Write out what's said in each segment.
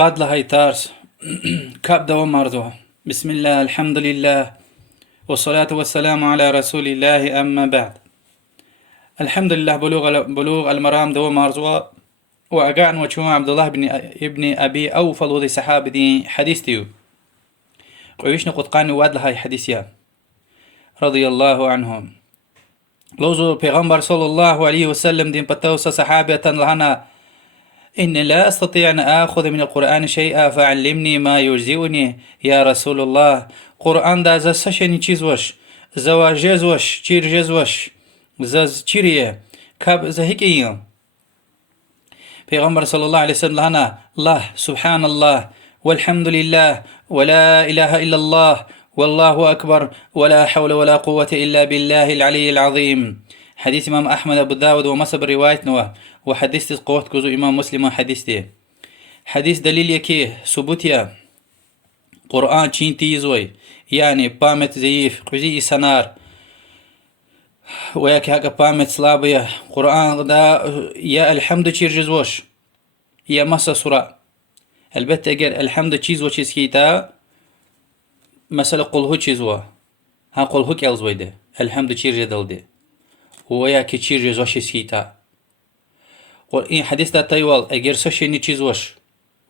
قاد لهاي تارس كاب دوام مرضوه. بسم الله، الحمد لله، والصلاة والسلام على رسول الله، أما بعد. الحمد لله بلوغ المرام دوام مرضوه. وأقعن وشوم عبد الله ابن أبي أوفل وذي صحابي دي حديثتيو قويش نقود قاني واد لهاي حديثيا رضي الله عنهم. لوزو پیغمبر صلى الله عليه وسلم دين بتوسى صحابة لهنا إن لا أستطيع أن آخذ من القرآن شيئا فعلمني ما يجزئني يا رسول الله. قرآن دا زا سشني چيز وش زوا جز وش چير جز وش زاز چيريه كاب زا هيك ايام پیغمبر صلى الله عليه وسلم لهنا الله سبحان الله والحمد لله ولا إله إلا الله والله أكبر ولا حول ولا قوة إلا بالله العلي العظيم. حديث إمام أحمد أبو داود ومصب رواية نوه. وحديث قوت كوزو إمام مسلم حديث حديث دليل يكي ثبوتيا قرآن چين تيزوي يعني بامت زيف قوزي سنار وياكي هكا بامت سلابيا قرآن دا يا الحمد چير جزوش يا مسا سورة البته اگر الحمد چيز وچيز كيتا مثلا قل هو چيزوا ها قل هو كالزوي ده الحمد چير جدل ده وياكي چير جزوش كيتا این حدیث دا تایوال اگر سشینی چیز وش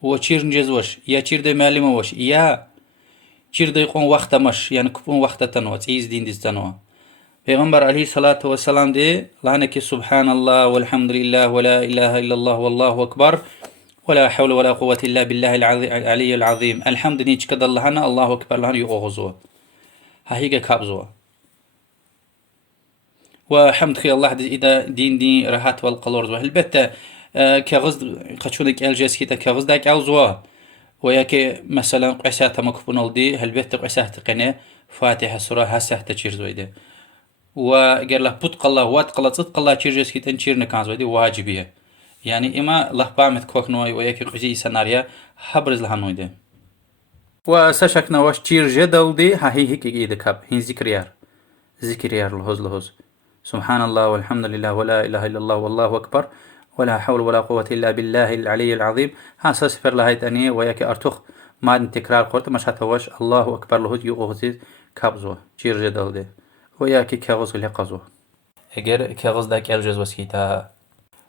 و چیر نجز وش یا چیر ده معلومه وش یا چیر ده قون وقت مش یعنی کپون وقت تنوا چیز دین دیز تنوا. پیغمبر علیه الصلاة والسلام ده لعنه که سبحان الله والحمد لله ولا اله الا الله والله اکبر ولا حول ولا قوة الا بالله العلي العظيم. الحمد نیچ کد اللهنا الله اکبر لهنا یغوزوا هایگه کابزوا وحمد خي الله إذا دين راحت والقلورز البته كغز قشولك الجس كيتا كغز داك أوزوا وياك مثلا قسات مكفون دي البته قسات قناه فاتحة سورة هسه تشيرز ويده وقال له بوت قلا وات قلا صدق قلا تشيرز كيتا تشيرنا كانز ويده واجبية يعني إما الله بامت كوك نوي وياك قزي سيناريا حبرز لها نويده وسشكنا واش تشير جدل دي هي هيك إيده كاب هين ذكريار لهز سبحان الله والحمد لله ولا إله إلا الله والله أكبر ولا حول ولا قوة إلا بالله العلي العظيم. ها سفر لهاي تانية وياك أرتخ ما تكرار قرط مش هتواش الله أكبر له يغوزي كابزو جير جدال ده وياك كغوز اللي قزو اگر كغوز داك الجز وسكيتا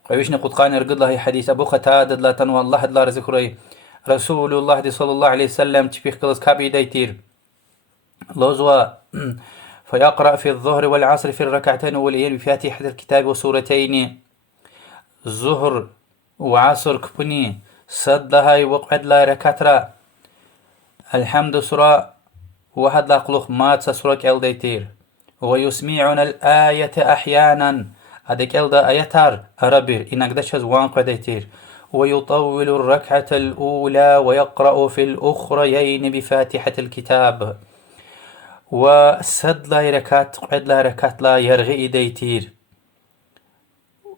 قويش نقود قاني رقد له حديث أبو قتادة لا تنوى الله دلا رزقري رسول الله صلى الله عليه وسلم تبيخ قلص كابي دايتير لوزوا فيقرأ في الظهر والعصر في الركعتين والإيل بفاتحة الكتاب وسورتين الظهر وعصر كبني صد لهاي وقعد لا ركترة الحمد سورة واحد لا قلوخ مات سورة كالديتير ويسمعنا الآية أحيانا هذيك الدا آياتار أربير إنك دشز وان قديتير ويطول الركعة الأولى ويقرأ في الأخريين بفاتحة الكتاب وسد لا ركات قعد لا ركات لا يرغي ديتير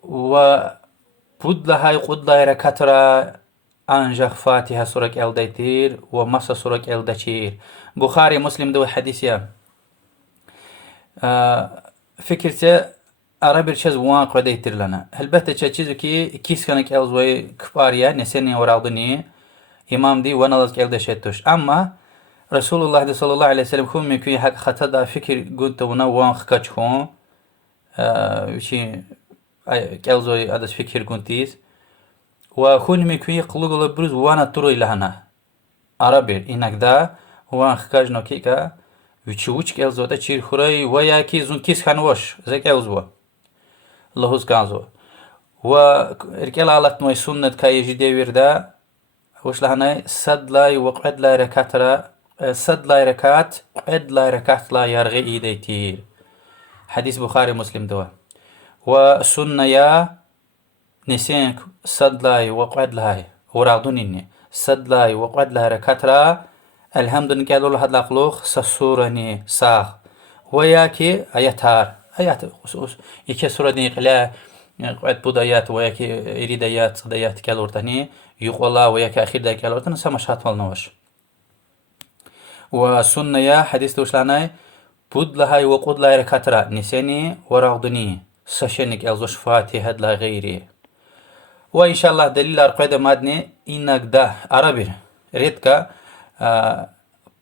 وبود لهاي قد لا ركاترا أنجخ فاتحة سورة ال ديتير ومسا سورة ال دشير. بخاري مسلم دو حديثيا فكرته عربي شز واقع ديتير لنا هلبته چيزو كي كيس كانك الزوي كباريا نسيني وراودني امام دي ونالز ال دشتوش اما رسول الله صلى الله عليه وسلم كون ممكن حق خطا دا فكر قلت ونوان خكاش كون شيء كالزوي هذا فكر كنتيز وكون ممكن يقلق بروز وانا تروي لهنا عربي انك دا وان خكاش نوكيكا وچوچ كالزو دا چير خوري ويا كي زون كيس خانوش زي كالزو لهوز كانزو واركال على نوي سنة كايجي ديوير دا وش لهنا صد لا وقعد لا ركاترا صد لا ركات قد لا ركات لا يرغي إيديتير. حديث بخاري مسلم دوا وسنة يا نسينك صد لا وقعد لا وراضونيني صد لا وقعد لا ركات را الحمد لله قالوا له هاد لاقلوخ سسورني ساغ وياكي آياتار آيات يكي سورة نيقلا قعد بودايات وياكي إريدايات صدايات كالورتاني يقولا وياكي أخير دا كالورتاني سامشات والنوش وسنة يا حديث دوشلاناي بود لهاي وقود لا ركاترا نسيني وراغدني سشنك الزوش فاتحة لا غيري وإن شاء الله دليل أرقيد مادني إنك ده عربي ريتك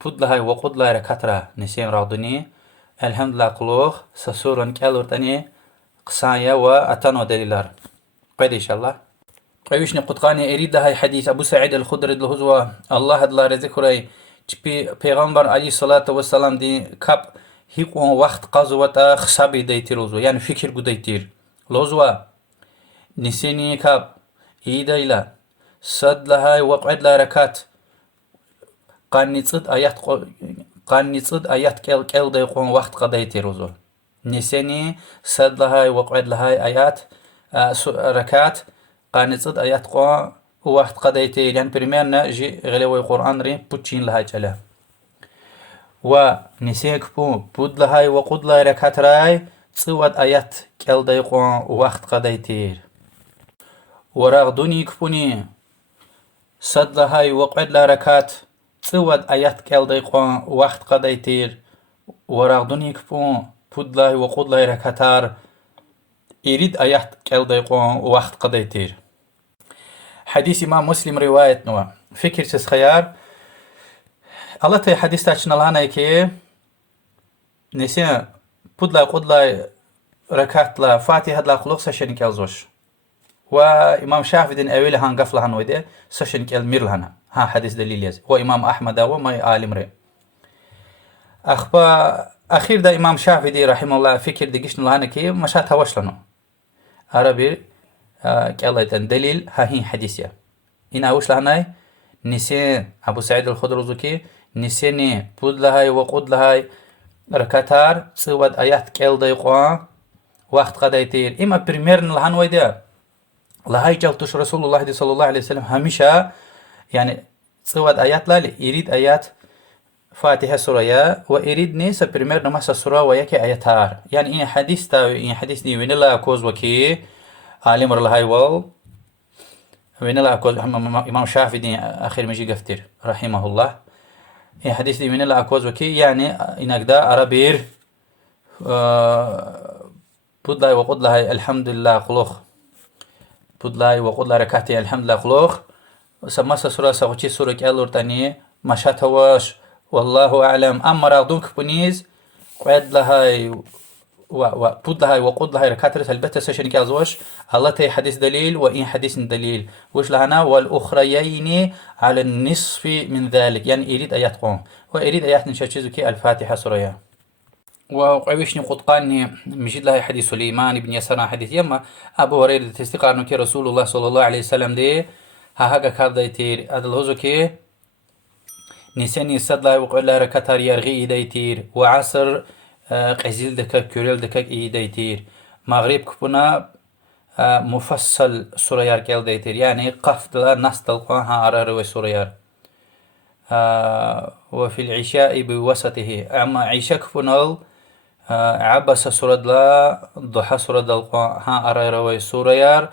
بود لهاي وقود لهاي ركاترا نسيم راضني الحمد لله قلوخ سسورن كالورتني قصايا وأتانو دليلار قيد إن شاء الله قيوشني قطقاني أريد هاي حديث أبو سعيد الخدري الهزوة الله الله رزقري تبي پیغمبر عليه الصلاة والسلام دي كاب هيكون وقت قازوة خسابي ديتير وزو يعني فكر قو ديتير لوزوا نسيني كاب إيدايلا صد لهاي وقعد لا ركات قانيصد آيات كل ديقون وقت قضيتير وزو نسيني صد لهاي وقعد لهاي آيات ركات قانيصد آيات قوان وقت قضيتير يعني بريميرنا جي غلوي القرآن رين بوتشين لهاي جلا ونسيك بود لهاي وقود لهاي ركات راي صوت آيات كل ديقون وقت قضيتير وراغدوني كبوني صد لهاي وقعد لا ركات صوت آيات كل ديقون وقت قضيتير وراغدوني كبون بود لهاي وقود لهاي ركاتار يريد آيات كل ديقون وقت قضيتير حديث إمام مسلم رواية نوا فكر سيس خيار الله تي حديث تاچنا لهانا كي نسيا بود لا قود لا ركات لا فاتحة لا خلوق سشن كالزوش وإمام شافعي دين أويل هان قفل هان ويدي سشن كال مير لهنا ها حديث دليل يز وإمام أحمد وما عالم ري أخير دا إمام شافعي دي رحمه الله فكر دي قشن لهانا كي مشات هواش لنو عربي كالله دليل ها هي حديثيا إن أوش لهناي نسين أبو سعيد الخدري نسيني بود لهاي وقود لهاي ركاتار صوت آيات كال ديقوان وقت قضيتير إما بريميرن لهان ويدي لهاي جلتش رسول الله صلى الله عليه وسلم هميشا يعني صوت آيات لا يريد آيات فاتحة سورة ويريد نيسا بريمير نمسا سورة ويكي آياتار يعني إن حديث دي وين الله أكوز وكي عالم رلهاي وال وين الله أكوز إمام شافعي دي آخر مجي قفتر رحمه الله إن حديث دي وين الله أكوز وكي يعني إنك دا عربير بود لاي وقود لاي الحمد لله خلوخ بود لاي وقود لاي ركعتي الحمد لله خلوخ سماسا سورة سوچي سورة كالور تاني مشات هواش والله أعلم أما راغدونك بنيز قعد لهاي بود لهاي وقود لهاي ركاترس البتة سشن كازوش الله تي حديث دليل وإن حديث دليل وش لهنا والأخريين على النصف من ذلك يعني يريد آيات قوم ويريد آيات نشاتشيزو كي الفاتحة سورة وقعويشني قطقاني مجد لهاي حديث سليمان بن يسران حديث يما أبو هريرة تستقارنو كي رسول الله صلى الله عليه وسلم دي هاها كاب دايتير أدل كي نساني صدلا وقعد لها ركاتار يرغي إيدايتير وعصر قزيل دكاك كوريل دكاك إيدايتير مغرب كبنا مفصل سوريار كيل دايتير يعني قفت لا ناس تلقاها عرار سوريار وفي العشاء بوسطه أما عشاء كبنا عبس سورد لا ضحى سورد ها عرار سوريار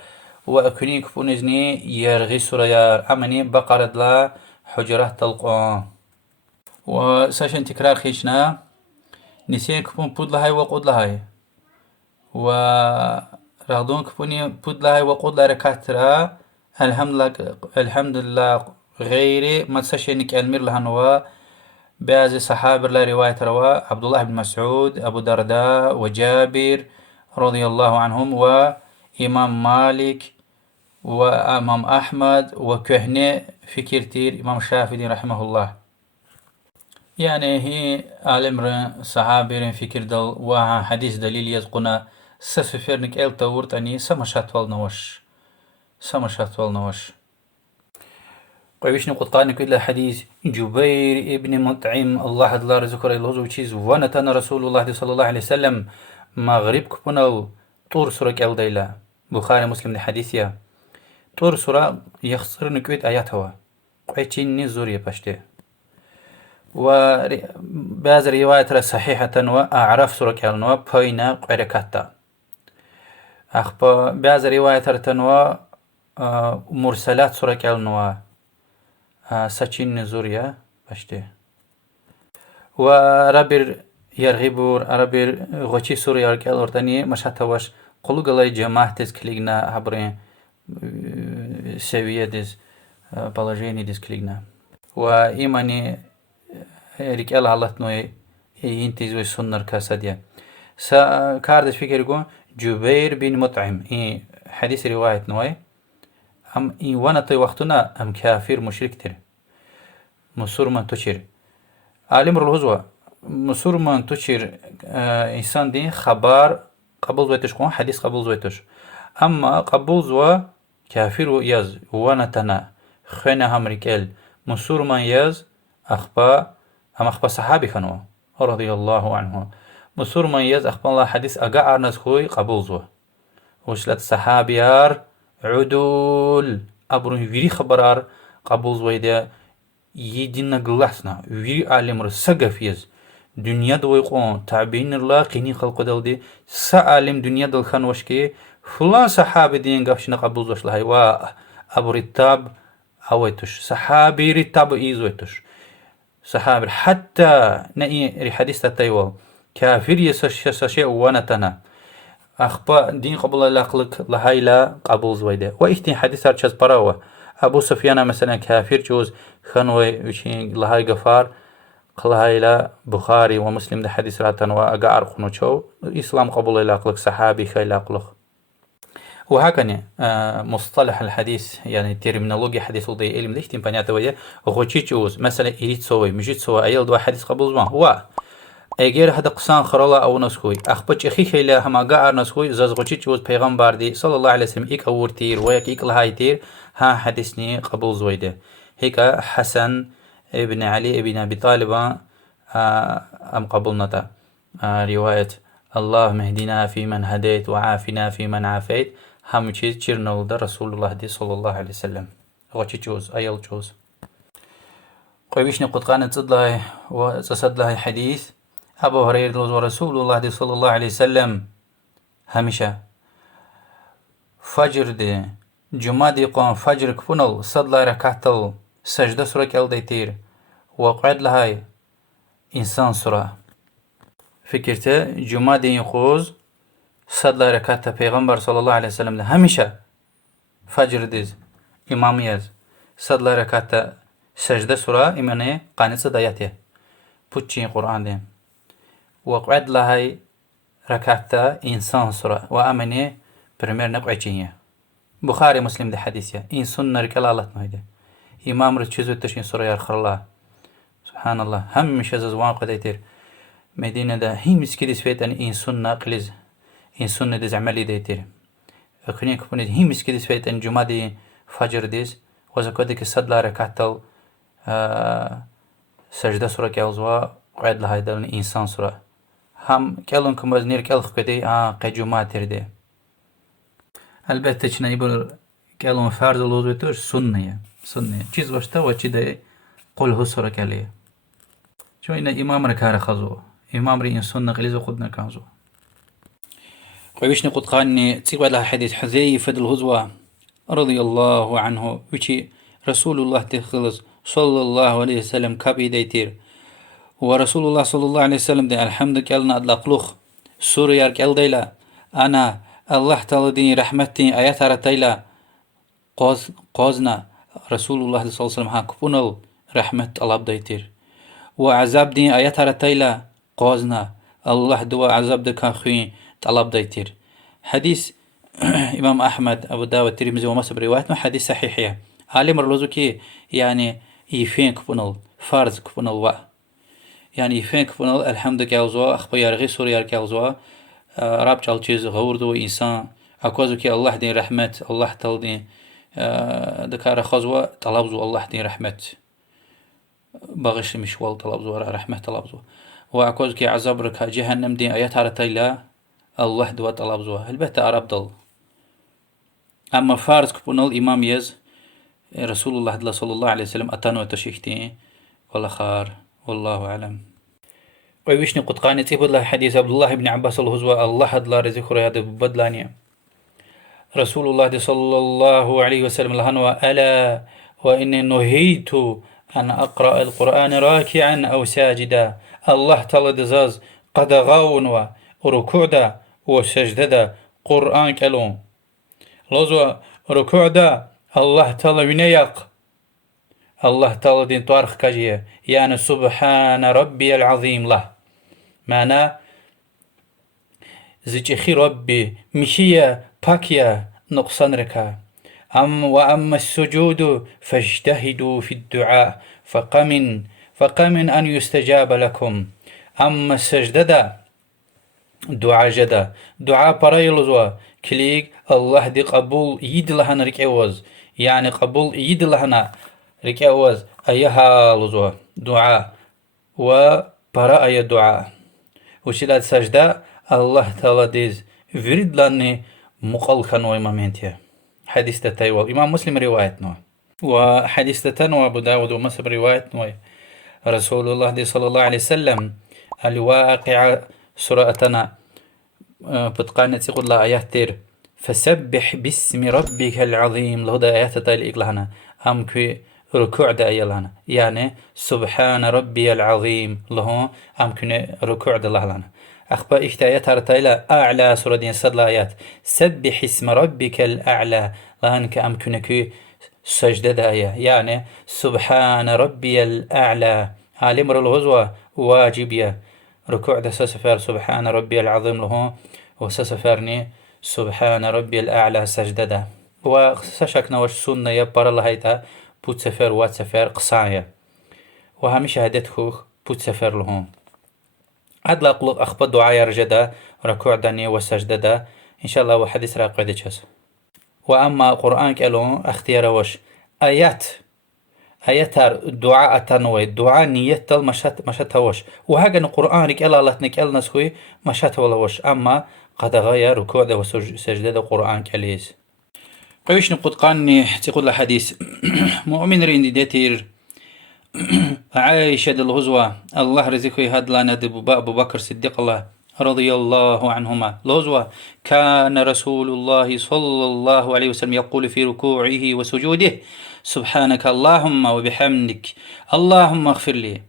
وأكني كبنزني يرغي سوريار أمني بقرد لا حجرات تلقى وساشن تكرار خيشنا نسيان كبون بود لهاي وقود لهاي ورغدون كبوني بود لهاي وقود لهاي ركاترا الحمد لله غيري ما تساشنك المير لهنوا بعض صحابة لا رواية روا عبد الله بن مسعود أبو درداء وجابر رضي الله عنهم وإمام مالك وإمام أحمد وكهنة في كرتير إمام شافعي رحمه الله يعني هي عالم صحابي فكر دل وحديث دليل يزقنا سفرنك إل تورتني سمشات والنوش قويشني قطاني كل حديث جبير ابن مطعم الله الله رزقه الله وشيز ونتنا رسول الله صلى الله عليه وسلم مغرب كبنو طور سورة إل ديلا بخاري مسلم الحديث يا طور سورة يخسر نكويت آياتها قويتشيني زورية باشته وبعض روايات صحيحة وأعرف سورة كالنوا بينا قركتا أخبا بعض روايات تنوا مرسلات سورة كالنوا سچين زوريا باشته وربير يرغبور ربير غوشي سورة كالورتاني مشاتواش قلو قلاي جماعة تزكلينا عبرين سوية ديز положение ديز كلينا وإيماني ريك الله الله تنوي ينتز ويسنر كاسديا كاردش فكر يقول جبير بن مطعم حديث رواية نوي أم وانا طي وقتنا أم كافر مشرك تر مسور من تشير عالم الهزوة مسور من تشير إنسان دين خبر قبول زويتش كون حديث قبول زويتش أما قبول زوا كافر يز وانا تنا خنا همريكال مسور من يز أخبا أخبا صحابي خنوا رضي الله عنه مسور من يز أخبا الله حديث أقعر نسخوي قبول زوا وشلت صحابيار عدول أبرون فيري خبرار قبول زويدا يدينا قلاسنا ويري عالم رسقف يز دنيا دوي قون تعبين الله قيني خلق دي سعالم دنيا دل خان وشكي فلان صحابي دين قفشنا قبول زوش لهاي أبو رتاب أويتش صحابي رتاب إيزويتش صحابي حتى نأي حديث تايوال كافر يسشي وانا تنا أخبا دين قبول الله قلق لهاي لا قبول زويدا وإحتين حديث هرچاز براوه أبو سفيان مثلا كافر جوز خنوي وشين لهاي غفار قلهاي لا بخاري ومسلم ده حديث راتن وأقعر خنوشو إسلام قبول الله قلق صحابي خيلا قلق وهكذا مصطلح الحديث يعني терминология حديث الضي علم ليختين понятно غوچي جوز مثلا إريد سوي مجيد سوي أيل دوا حديث قبول زمان هو اگر هذا قسان خرالا او نسخوي اخبچ اخي خيلا هما قاعر نسخوي زاز غوچي جوز پیغمبر دي صلى الله عليه وسلم اك اور تير ويك اك لهاي تير ها حديثني قبول زويده هيك حسن ابن علي ابن ابي طالب ام قبولنتا رواية الله مهدنا في من هديت وعافنا في من عافيت هم چيز چيرنو ده رسول الله دي صلى الله عليه وسلم غوچي جوز ايل جوز قويشني قطقان تصدلها وتصدلها حديث أبو هريرة ورسول الله صلى الله عليه وسلم هميشه فجر دي جمعة دي قوم فجر كفنل صدلا ركعتل سجدة سورة كالديتير وقعد لهاي إنسان سورة فكرته جمعة دي يخوز صدلا ركعت پیغمبر صلى الله عليه وسلم هميشه فجر ديز إمام يز صدلا ركعت سجدة سورة إمانه قانت صداياته بوچين قرآن دي وقعد لهاي ركعتا إنسان سورة وأمني برمير نقعينية بخاري مسلم ده حديثية إنسان نركل الله نهيده إمام رتشيزو تشين سورة يرخر الله سبحان الله هم مش زوان قديتير مدينة ده هي مسكدي سويت أن إنسان ناقلز إنسان دز عملي ديتير أخني كفني هي مسكدي سويت أن جمعة دي فجر ديز وزكودك صدلا ركعتل سجدة سورة كالزوا قعد لهاي دلن إنسان سورة هم كلون كمز نير كالخ كدي قجوما ترده البته چنه يبر كلون فرض لوزوتش سنة چیز واشتا و چی ده قل هو سورة كاليه شو إن إمام ركار خزو إمام ري إنسان نقليز وخد نكازو قويشني قد قاني تيقب لها حديث حذيفة الهزوة رضي الله عنه وشي رسول الله تخلص صلى الله عليه وسلم كابي ديتير ورسول الله صلى الله عليه وسلم دي الحمد كالنا أدلقلوخ سورة يارك ألديلا أنا الله تعالى ديني رحمتي آيات هرتيلا قوزنا رسول الله صلى الله عليه وسلم هاكبونل رحمة الله بديتير وعذاب ديني آيات هرتيلا قوزنا الله دوا عذاب دكا خوين طلب ديتير حديث إمام أحمد أبو داود الترمذي ومسلم روايتنا حديث صحيحية عالم الرزوكي يعني يفين كبونل فرض كبونل وا يعني يفين كبونل الحمد كالزوا أخبار يرغي سوري يركالزوا راب چالچيز غوردو إنسان أكوزو كي الله دين رحمت الله تل دين دكار خزوا طلبزو الله دين رحمت بغش مشوال طلبزو رحمت طلبزو وأكوزو كي عذاب ركا جهنم دين آيات هارتيلا الله دوا طلبزو البته عرب دل أما فارس كبونل إمام يز رسول الله صلى الله عليه وسلم أتانو تشيختين ولا خار والله أعلم ويشني قد قانتي بدلا حديث عبد الله بن عباس الهزوى الله هدلا رزقه هذا بدلانيا رسول الله صلى الله عليه وسلم لهنوا ألا وإني نهيت أن أقرأ القرآن راكعا أو ساجدا الله تعالى دزاز قد غاون وركوعدا وسجددا قرآن كلام لازو ركوعدا الله تعالى وينيق الله تعالى دين طارخ كاجيه يعني سبحان ربي العظيم له معنى زيجي ربي مشيا باكيا نقصان ركا وأما السجود فاجتهدوا في الدعاء فقم أن يستجاب لكم أما السجدة دعاء جدا دعاء برايلزوا كليك الله دي قبول يد لهنا ركعوز يعني قبول يد لهنا ركعوز أيها لزوا دعاء وبراء أي دعاء وشيلات سجدة الله تعالى ديز فريد لاني مقال خنوي مامنتيا حديث تتايوال إمام مسلم رواية نوع وحديث تتنوى أبو داود ومسلم رواية نوع رسول الله دي صلى الله عليه وسلم الواقع سورة بتقانة يقول الله آيات تير فسبح باسم ربك العظيم له ده آيات تايل إقلهنا أمكي ركوع ده أيلهنا يعني سبحان ربي العظيم له أمكن ركوع ده الله لنا أخبا إشتايات هرتايلا أعلى سورة دين صد آيات سبح اسم ربك الأعلى لهنك أمكنك سجدة ده يعني سبحان ربي الأعلى الأمر الغزوة واجبية ركوع ده سفر سبحان ربي العظيم له وسسفرني سبحان ربي الأعلى سجدة وسشكنا وش سنة يبار الله هيتا بود سفر وات سفر قصايا وهمش هدتكوخ بود سفر لهم أدلا قلق أخبر دعاء رجدا ركوع داني وسجدة إن شاء الله وحديث راقع ديشاس وأما قرآن كالون اختيار وش آيات دعاء تنوي دعاء نية مشات وش وهاجن القرآن رك الله لتنك نسخوي مشات ولا وش أما قد غير ركوع ده وسجدة القرآن كاليز قيش نقود قاني تقول الحديث مؤمن رين ديتير عائشة الغزوة الله رزقه هاد لنا أبو بكر صديق الله رضي الله عنهما الغزوة كان رسول الله صلى الله عليه وسلم يقول في ركوعه وسجوده سبحانك اللهم وبحمدك اللهم اغفر لي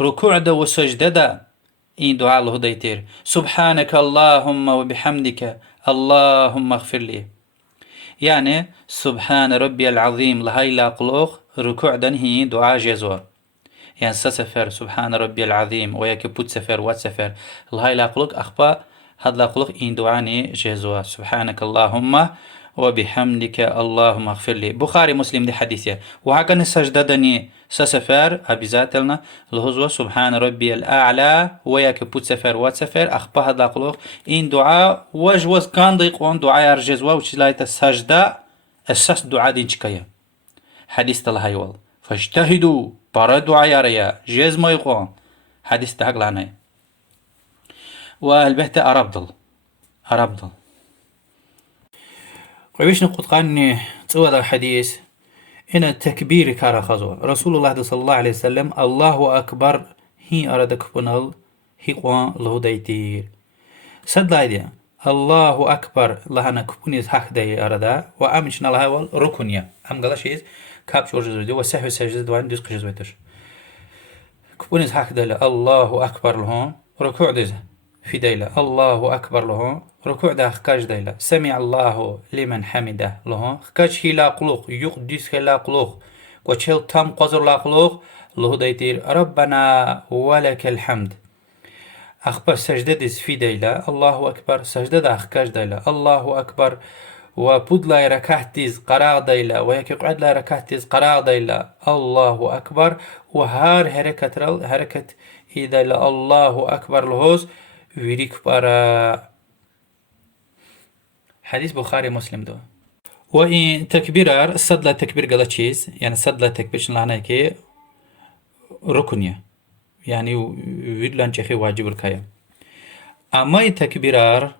ركوع ده وسجدة ده إن دعاء الله ديتير سبحانك اللهم وبحمدك اللهم اغفر لي يعني سبحان ربي العظيم لهاي لا قلوخ ركوع دن هي دعاء جزوة يعني سفر سبحان ربي العظيم وياك بود سفر وات سفر لهاي لا قلوخ أخبا هاد لا قلوخ إن دعاني جزوة سبحانك اللهم وبحمدك اللهم اغفر لي بخاري مسلم دي حديثة وهكذا السجدة دني سفر أبيزاتلنا الهزوة سبحان ربي الأعلى وياك بود سفر وات سفر أخبا هاد لا قلوخ إن دعاء وجوز كان ضيقون دعاء يرجزوة وشلايت السجدة أساس دعاء دين شكاية حديث تلهاي وال فاجتهدوا برا دعاء ياريا جيز ما يقون حديث تهق لعناي والبهت أرابضل قويش نقود قاني تسوى الحديث إن التكبير كارا خزوة رسول الله صلى الله عليه وسلم الله أكبر هي أردك بنال هي قوان له ديتير سد لايديا الله أكبر لهنا كبونيز حق دي أردا وأمشنا لها ركنيا أم قلاشيز كاب شورج زودي وسحو سجد دوان ديس قشز ويتر كبونيز حق دي الله أكبر لهم ركوع ديز في ديلا الله أكبر لهم ركوع ده خكاج ديلا سمع الله لمن حمده لهم خكاج هلا قلوق يقدس هلا قلوق وشيل تام قزر لا قلوق له ديتير ربنا ولك الحمد أخبر سجدة ديز في ديلا الله أكبر سجدة ده خكاج ديلا الله أكبر وبود لا ركعت ديز قراء ديلا ويك قعد لا ركعت ديز قراء ديلا الله أكبر وهار حركة إذا الله أكبر لهوز ويريك برا حديث بخاري مسلم دو وإن تكبير الصد لا تكبير قال تشيز يعني الصد لا تكبير شنو كي ركنية يعني ويدلان شيخي واجب الكاية أما تكبيرار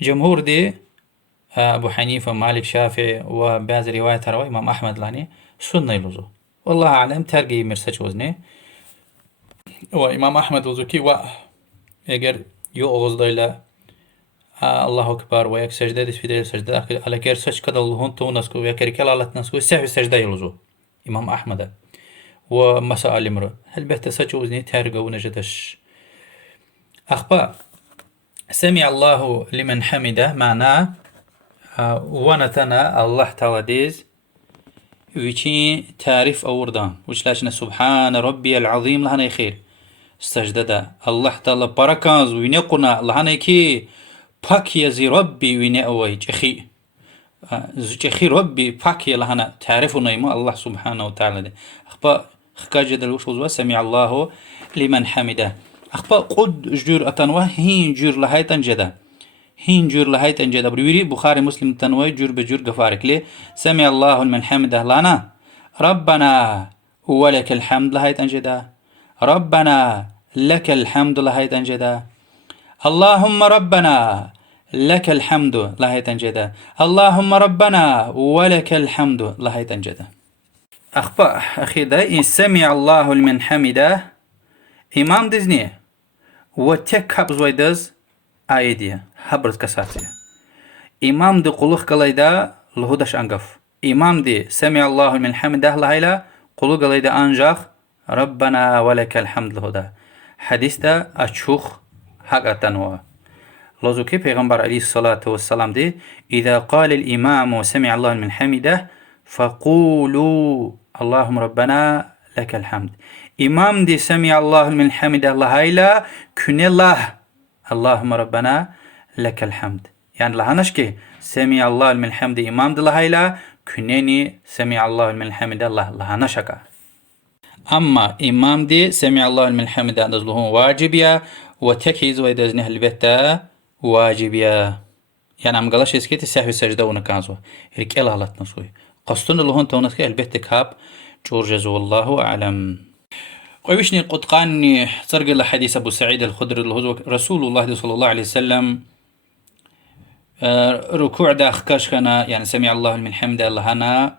جمهور دي أبو حنيفة مالك شافعي وبعض رواية رواه إمام أحمد لاني سنة يلوزو والله أعلم ترقي مرسج وزني وإمام أحمد وزوكي اگر يو أغز دايلا الله أكبر ويك سجدة دي سفيدة سجدة على كير سج كده اللهون تو نسكو ويك ركال على نسكو سحو سجدة يلوزو إمام أحمد ومساء الامر هل بهت سج وزني ترقى ونجدش أخبار سمع الله لمن حمده معناه ونتنا الله تعالى ديز ويشي تعرف أوردان وش لاشنا سبحان ربي العظيم لهنا خير سجدة الله تعالى بركانز وينقنا لهنا كي باك يزي ربي وينقوي جخي جخي ربي باك لهنا تعرفنا ما الله سبحانه وتعالى دي أخبا خكاجة دلوش سمع الله لمن حمده أخبا قد جور أتنوه هين جور لهاي تنجده هين جور لهاي تنجده بريوري بخاري مسلم تنوه جور بجور قفارك ليه سمع الله لمن حمده لنا ربنا ولك الحمد لهاي تنجده ربنا لك الحمد لهاي تنجده اللهم ربنا لك الحمد لهاي تنجده اللهم ربنا ولك الحمد لهاي تنجده أخبا أخي دا إن سمع الله لمن حمده إمام دزنيه وتك حبز ويدز آيدية حبرز كساتية إمام دي قلوخ قليدا لهودش أنقف إمام دي سمع الله لمن حمده لهيلا قلو قليدا أنجاخ ربنا ولك الحمد لهودا حديث دا أشوخ حق تنوى لذلك پیغمبر عليه الصلاة والسلام دي إذا قال الإمام سمع الله لمن حمده فقولوا اللهم ربنا لك الحمد إمام دي سمع الله من حمد الله هايلا كن الله اللهم ربنا لك الحمد يعني لهناش كي سمع الله من حمد إمام دي الله هايلا كنني سمع الله من حمد الله لهناشكا أما إمام دي سمع الله من حمد أنزله واجبيا وتكيز ويدزنه البتة واجبيا يعني أم قلاش يسكيت السهو سجدة ونكازو هيك إلا هلت نسوي قصتون اللي هون تونسكي البتة كاب جورجز والله أعلم قويشني قد قاني صرق الحديث أبو سعيد الخدري اللي هو رسول الله صلى الله عليه وسلم ركوع دا خكاشخنا يعني سمع الله من حمد الله هنا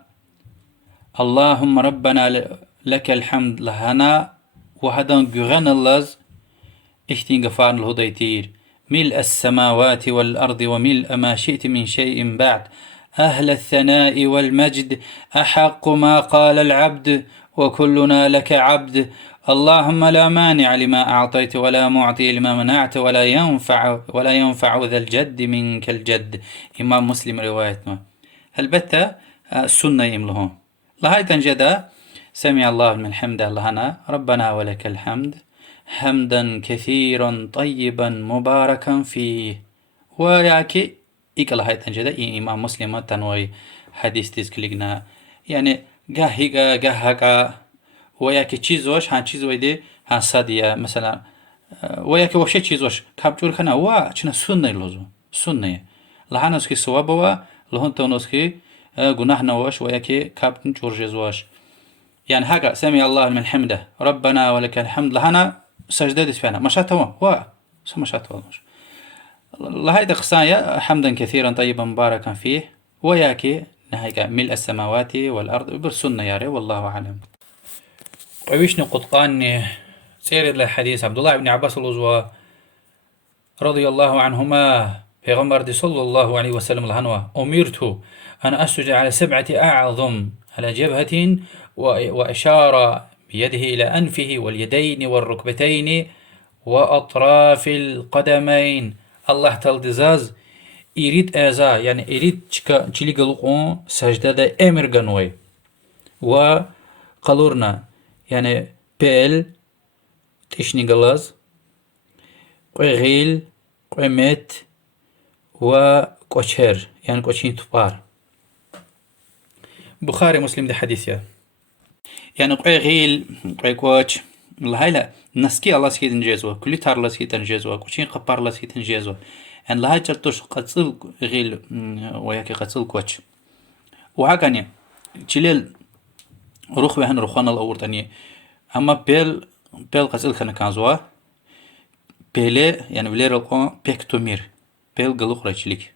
اللهم ربنا لك الحمد لهنا وهذا جغن اللز اختين غفار الهديتير ملء السماوات والأرض وملء ما شئت من شيء بعد أهل الثناء والمجد أحق ما قال العبد وكلنا لك عبد اللهم لا مانع لما أعطيت ولا معطي لما منعت ولا ينفع ذا الجد منك الجد إمام مسلم روايتنا البتة السنة يملهم لهاي تنجد سمع الله من حمد لهنا ربنا ولك الحمد حمدا كثيرا طيبا مباركا فيه وياكي إيكلا هاي تنجد إمام مسلم تنوي حديث تزكليقنا يعني قاهيقا وياكي چيزوش هان چيز ويدي هان صادية مثلا وياكي وشي چيزوش كابجور خنا چنا سنة اللوزو سنة لهانوسكي سوابوا لهون تونوسكي گناه نواش وياكي كابتن جورجزواش يعني هكا سمع الله من حمده ربنا ولك الحمد لهنا سجدة دي فينا مشاتوا مشاتوا لهيدا قصايا حمدا كثيرا طيبا مباركا فيه وياكي نهاية ملء السماوات والأرض بالسنة ياري والله أعلم ويشني قطقاني سير الحديث عبد الله بن عباس الوزوى رضي الله عنهما پیغمبر صلى الله عليه وسلم الهنوى أمرت أن أسجد على 7 أعظم على جبهة وأشار بيده إلى أنفه واليدين والركبتين وأطراف القدمين الله تلدزاز إيريد أزا يعني إيريد چلي قلقون سجدة دا أمر غنوي وقالورنا يعني بيل تشني غلاز قوي قومت وقوشير يعني قوشين تبار بخاري مسلم ده حديثيا يعني قوي غيل قوي قوش الله لا نسكي الله سكي تنجزوا كل تار الله سكي تنجزوا قوشين قبار الله سكي تنجزوا يعني لها جرتوش قتل غيل وياكي قتل قوش وهكذا تشيل روح بهن روخان الأورتاني أما بيل قتل خنا كانزوا بيلي يعني بلير القون بيكتومير بيل قلوق رجليك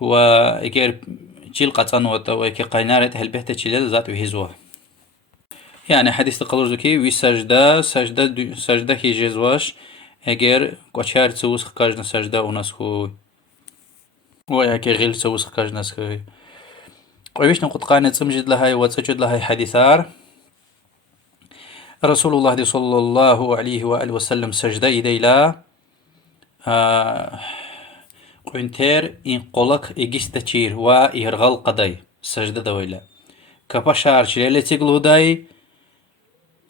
وإيجار تشيل قطن وياكي قينارة هالبهتة تشيل ذات وهزوا يعني حديث تقلور زكي وي سجدة هي جزواش اگر قوچار تسوس خكاجنا سجدة ونسخو وياكي غيل تسوس خكاجنا سخو قويش نقود قانة سمجد لهاي وتسجد لهاي حديثار رسول الله صلى الله عليه وآله وسلم سجدة إيدي لا قنتر إن قولك إجست تشير وإرغال قضاي سجدة دويلة كبشار شليلة تقلو داي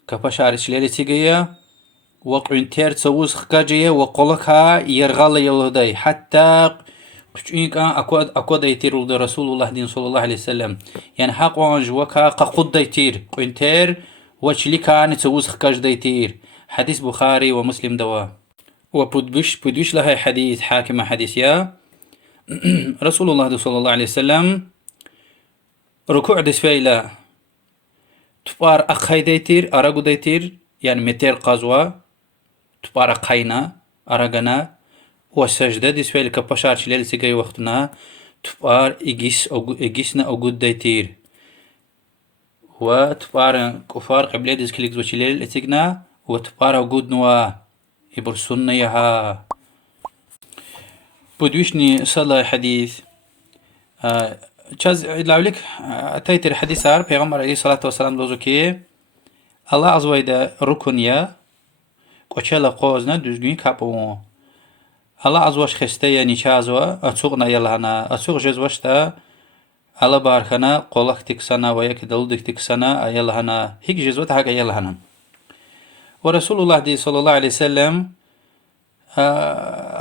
كبشار شليلة تقيا وقنتر تسوز خكاجية وقولكها يرغال يلوداي حتى قشين كان أكو يتير رسول الله دين صلى الله عليه وسلم يعني حق وانج وكا قد يتير قنتر وشلي كان تسوز خكاج ديتير حديث بخاري ومسلم دوا وبدوش لها حديث حاكم حديث يا رسول الله صلى الله عليه وسلم ركوع دسفيلا تبار أخي ديتير أرقو ديتير يعني متر قزوة تبار أخينا أرقنا وسجدة دسفيلا كبشار شليل سيقاي وقتنا تبار إجيسنا أوجود ديتير وتبار كفار قبل دسكليك زو شليل اتقنا وتبار أوجود نوا يبر سنة يها بدوشني صلى حديث چاز لاولك أتيت الحديث عار پیغمبر عليه الصلاة والسلام دوزو كي الله عز وجل ركن يا قوچلا قوزنا düzgün kapı الله عز وجل خسته نيچازوا أتسوقنا يلهنا أتسوق جزوشتا الله بارخنا قولك تكسنا ويك دلدك تكسنا يلهنا هيك جزوت حاجة يلهنا ورسول الله دي صلى الله عليه وسلم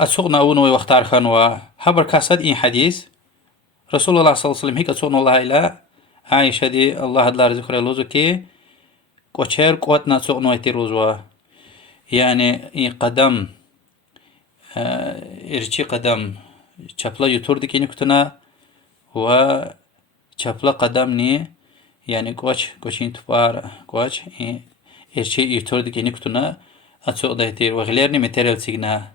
أتسوقنا أونو ويختار خانوا حبر كاسد إن حديث رسول الله صلى الله عليه وسلم هيك أتسوقنا الله إلى عائشة دي الله دلار ذكر اللوزو كي قوچير قوتنا أتسوقنا يتيروزوا يعني قدم إرشي قدم چپلا يتورد كي نكتنا و چپلا قدم ني يعني قوچين تبار قوچ إرشي يتورد كي نكتنا أتسوق يتير وغليرني متريال سيجنا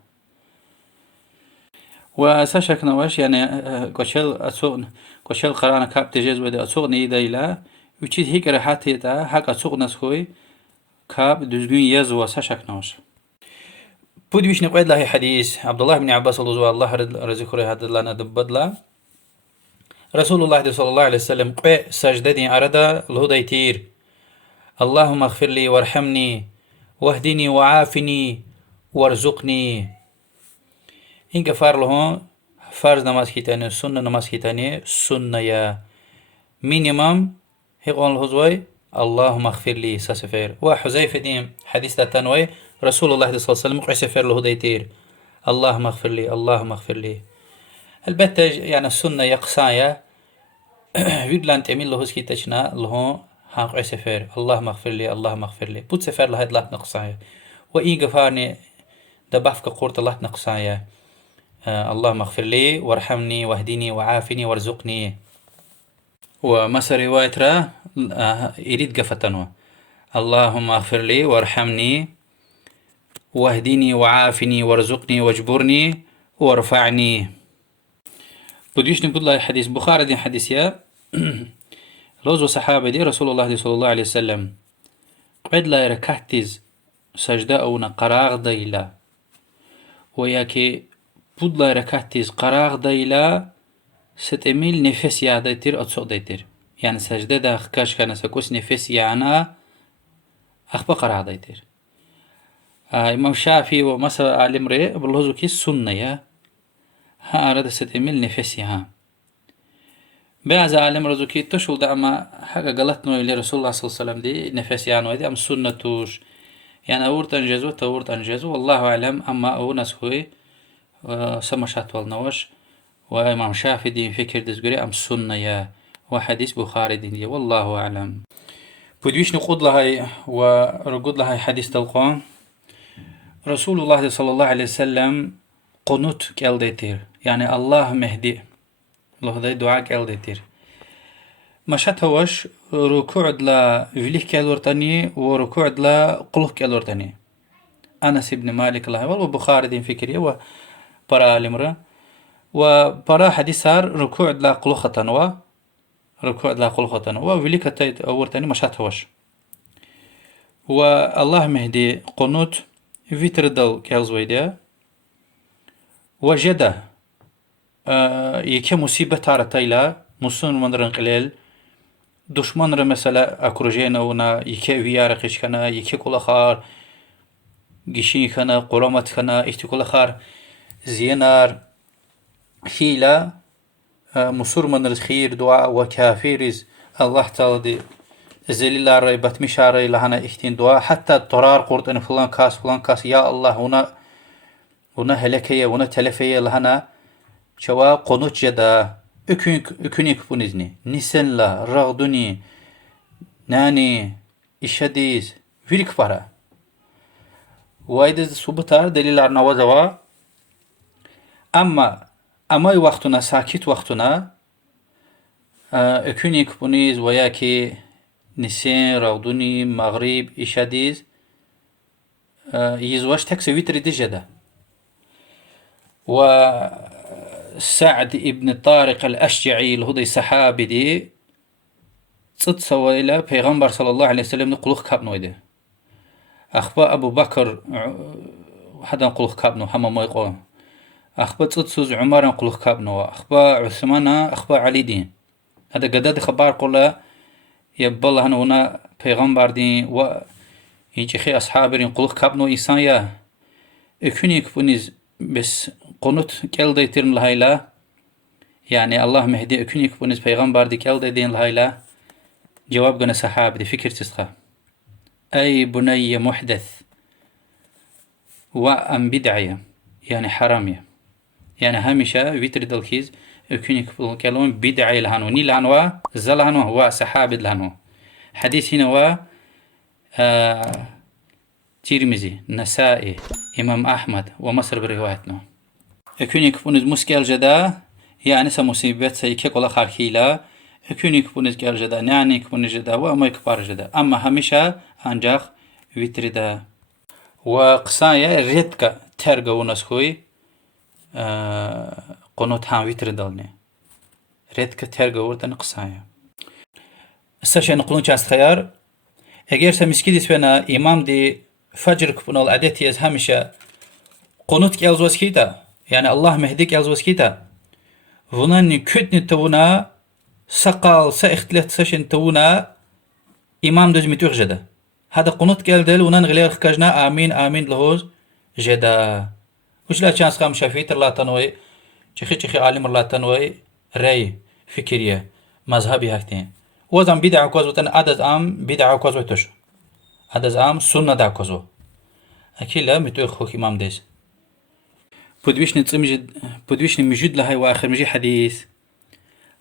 وساشكنا واش يعني قوشل قرانا كاب تجهز وده أتسوق نيدا إلى وشيء هيك راحت هيدا حق أتسوق نسخوي كاب düzgün يز وساشكنا واش بود ويش نقعد له حديث عبد الله بن عباس الله رزقه هذا لنا دبدلا رسول الله صلى الله عليه وسلم قع سجدتي أردا الهدى يتير اللهم اغفر لي وارحمني واهدني وعافني وارزقني إن كفار له فرض نماز كيتاني سنة نماز كيتاني سنة يا مينيمم هيقول الهزوي اللهم اغفر لي سسفير وحذيفة ديم حديث تنوي رسول الله صلى الله عليه وسلم قعسفير له ديتير اللهم اغفر لي اللهم اغفر لي البتة يعني السنة يقصايا ويدلان تعمل له هزكي تشنا له هاق عسفير اللهم اغفر لي اللهم اغفر لي بود سفر لهاد لا نقصايا وإن غفارني دبافك قورت الله نقصايا اللهم اغفر لي وارحمني واهدني وعافني وارزقني ومسا رواية را يريد قفتنوا اللهم اغفر لي وارحمني واهدني وعافني وارزقني واجبرني وارفعني بديش نقول الله حديث بخاري دي حديث يا لوزو صحابة دي رسول الله صلى الله عليه وسلم قد لا يركحتز سجدة أو نقراغ ديلا وياكي بود لا يركحتز قراغ ديلا ستميل نفس يعديتر أتصق ديتر يعني سجدة دا خكاش كان سكوس نفس يعنا أخبا قراغ ديتر إمام شافي ومسا عالم ري باللوزو كي السنة يا ها أراد ستميل نفس يها بعض عالم رزو كي تشول دا أما حاجة غلطنا إلي رسول الله صلى الله عليه وسلم دي نفس يعني ودي أم سنة توش يعني أورت أنجزو تورت أنجزو والله أعلم أما أو نسخوي سمشات والنوش وإمام شافي دين فكر دزقري أم سنة يا وحديث بخاري دين دي والله أعلم بدويش نقود لهاي ورقود لهاي حديث تلقون رسول الله صلى الله عليه وسلم قنوت كالديتير يعني الله مهدي الله ذي دعاء كالديتير مشات هوش ركوع لا فيليك كالورتاني وركوع لا قلوه كالورتاني أنس بن مالك الله والبخاري دين فكري وبرا الامرأة وبرا حديثار ركوع لا قلوه تنوا ركوع لا قلوه تنوا وفيليك تايت أورتاني مشات هوش والله مهدي قنوت فيتر دل كالزويديا وجده يكي مصيبة تارتايلا مسلمان رنقليل دشمن را مثلا اکروژین اونا یکی ویارقش کنه یکی کل خار گشی کنه قرامت کنه اشتی کل خار زینار خيلا مصر من خير دعاء وكافيرز الله تعالى دي زليل رأي بتمشاري لهنا اختين دعاء حتى ترار قرط ان فلان كاس يا الله هنا هلكية هنا تلفية لهنا شوا قنوت جدا اكونيك بونيزني نسن لا رغدوني ناني إشاديز فيرك بارا وايد سوبتار دليل نوازوا اما وقتنا ساكت وقتنا اكونيك بونيز وياكي نسين رغدوني مغرب إشاديز يزواج تكسي ويتري دي جدا وسعد ابن طارق الأشجعي الهدي صحابي دي صد سويلا پیغمبر صلى الله عليه وسلم نقلوخ كاب نويده أخبا أبو بكر حدا نقلوخ كاب نو هما ما يقول أخبا صد سوز عمر نقلوخ كاب نو أخبا عثمان أخبا علي دين هذا قداد خبار قولا يبالله هنا پیغمبر دين و يجي خي أصحابي نقلوخ كاب نو إنسان يا اكونيك بونيز بس قنوت كل ديترن لهايلا يعني الله مهدي اكونيك بونيز پیغمبر دي كل دين لهايلا جواب قنا صحابي دي فكر تسخى أي بني محدث وأم بدعية يعني حرامية يعني همشة ويتر دلكيز اكونيك كلام بدعي لهانو ني لهانو زلهانو هو صحابي لهانو حديث هنا هو تيرمزي نسائي إمام أحمد ومصر بروايتنا اكونيك بونز مسكال جدا يعني سمصيبت سيكيك ولا خاركيلا اكونيك بونز كال جدا نعنيك بونز جدا وما يكبار جدا أما همشة أنجاخ ويتر دا وقصايا ريتك ترقى ونسخوي قنوت هان ويتر دالني ريتك ترقى ورتن قصايا استشان نقولون جاست خيار اگر سمسكي سوينا إمام دي فجر كبنال عدتي از همشة قنوت كالزوز كيتا يعني الله مهديك كالزوز كيتا ونن كتن تونا سقال ساختلت سشن تونا إمام دوز متوخ جدا هذا قنوت كالدل ونن غلير خكجنا آمين آمين لهوز جدا وش لا چانس خام شافيت الله تنوي چخي عالم الله تنوي رأي فكرية مذهبي هكتين وزن بدع كوز وتن عدد عام بدع كوز وتش عدد عام سنة دا كوزو أكيلا متوخ خوك إمام ديس بدويش نمجد لهاي وآخر مجي حديث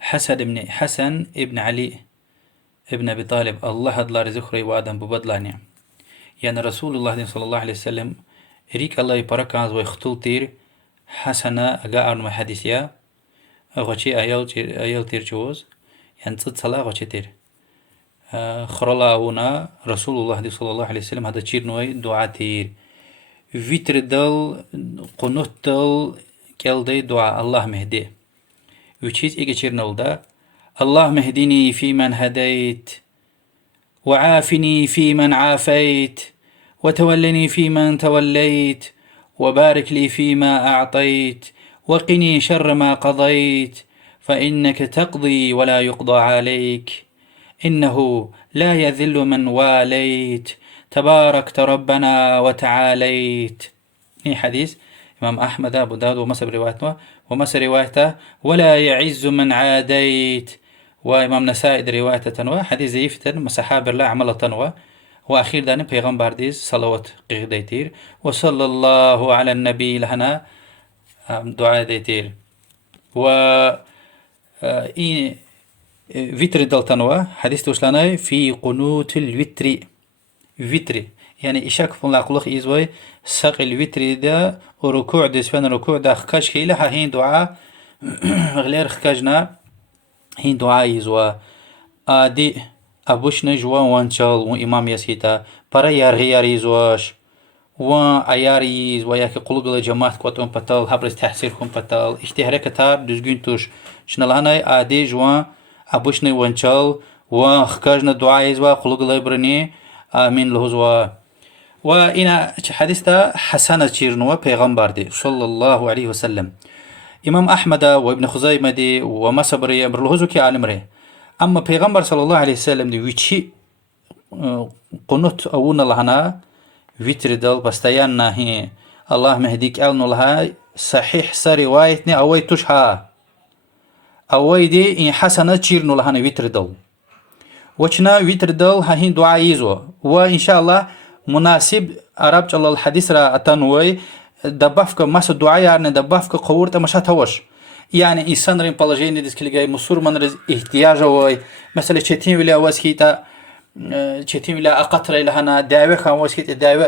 حسن ابن علي ابن أبي طالب الله هدلار زخري وآدم ببدلانيا يعني رسول الله صلى الله عليه وسلم ريك الله يبارك عز ويختل تير حسنا أقار ما حديثيا غشي أيال تير جوز يعني تصد صلاة غشي تير خرلا هنا رسول الله صلى الله عليه وسلم هذا تشير نوي دعاء تير فيتر دل قنوت دل كل دي دعاء الله مهدي وشيز إيجا تشير نولدا الله مهديني في من هديت وعافني في من عافيت وتولني في من توليت وبارك لي فيما أعطيت وقني شر ما قضيت فإنك تقضي ولا يقضى عليك إنه لا يذل من واليت تباركت ربنا وتعاليت هي حديث إمام أحمد أبو داود ومصر روايته ولا يعز من عاديت وإمام نسائد رواية تنوى حديث زيفتن مسحاب الله عمل تنوى وأخير داني بيغمبر ديز صلوات قيغ ديتير وصلى الله على النبي لهنا دعاء ديتير و فيتر دلتنوى حديث توشلاناي في قنوت الوتر وتر يعني إشاك فن لاقلوخ إيزوي ساق الوتر دا وركوع ديس فان ركوع دا خكاش كيلا هين دعاء غلير خكاجنا هين دعاء إيزوا آدي أبوش نجوا وانشال وإمام يسيتا برا يارغيار إيزواش وعياريز وياك قلوب الجماعة كوتون بطل هبرز تحصيلكم بطل اشتهر كتار دزگون توش شنالهاناي آدي جوان أبوش نوانشال وخكاجنا دعاء إيزوا قلوب البرني آمين لهزوا وإنا حديثة حسنة تشيرنوا پیغمبر دي صلى الله عليه وسلم إمام أحمد وابن خزيمة دي ومصبري أمر لهزو كي عالم ري أما پیغمبر صلى الله عليه وسلم دي ويشي قنوت أونا لهنا ويتر دل بستيان هي الله مهديك ألنو لها صحيح سروايتني أوي تشها أوي دي إن حسنة تشيرنو لهنا ويتر دل وشنا ويتر دل هين دعاء يزو وإن شاء الله مناسب عرب الله الحديث را أتنوي دبافك مس دعاء يعني دبافك قورت مشات هوش يعني إنسان رين بالجين ديسكلي جاي مسور من رز احتياج هوي مثلا شتيم ولا واسكيتا شتيم ولا أقطر إلى هنا دعوة خام واسكيتا دعوة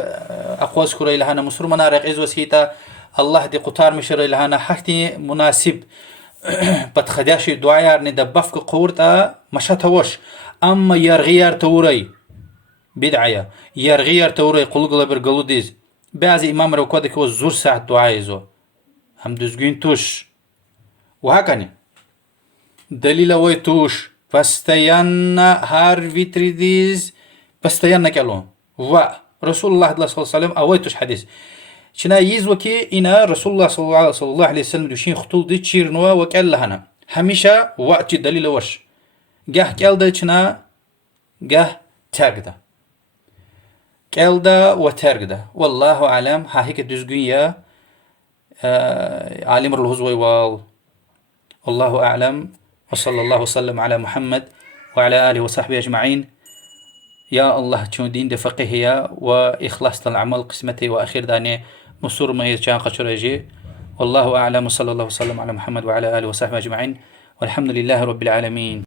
أقواس كورة إلى هنا مسور من رقيز واسكيتا الله دي قطار مشر إلى هنا حكتي مناسب بتخداشي دعاء يعني دبافك قورت مشات هوش أما يرغير توري بدعية يرغير توري قلق لبر قلوديز بعض إمام روكودك هو زور ساعة دعاء يزو هم دزگين توش وهكذا دليل ويتوش فاستيانا هار فيتريديز فاستيانا كالون و رسول الله صلى الله عليه وسلم اويتوش حديث شنا يزوكي إنا رسول الله صلى الله عليه وسلم دوشين خطول دي تشيرنوا وكال لهنا هميشا وقت دليل وش جه كالدا شنا جه تاغدا كالدا وتاغدا والله أعلم ها هيك دزگين عالم الهزوي والله أعلم وصلى الله وسلم على محمد وعلى آله وصحبه أجمعين يا الله تشون دين دي فقهية وإخلاص العمل قسمتي وأخير داني مصور ما يتشان قشرجي والله أعلم وصلى الله وسلم على محمد وعلى آله وصحبه أجمعين والحمد لله رب العالمين.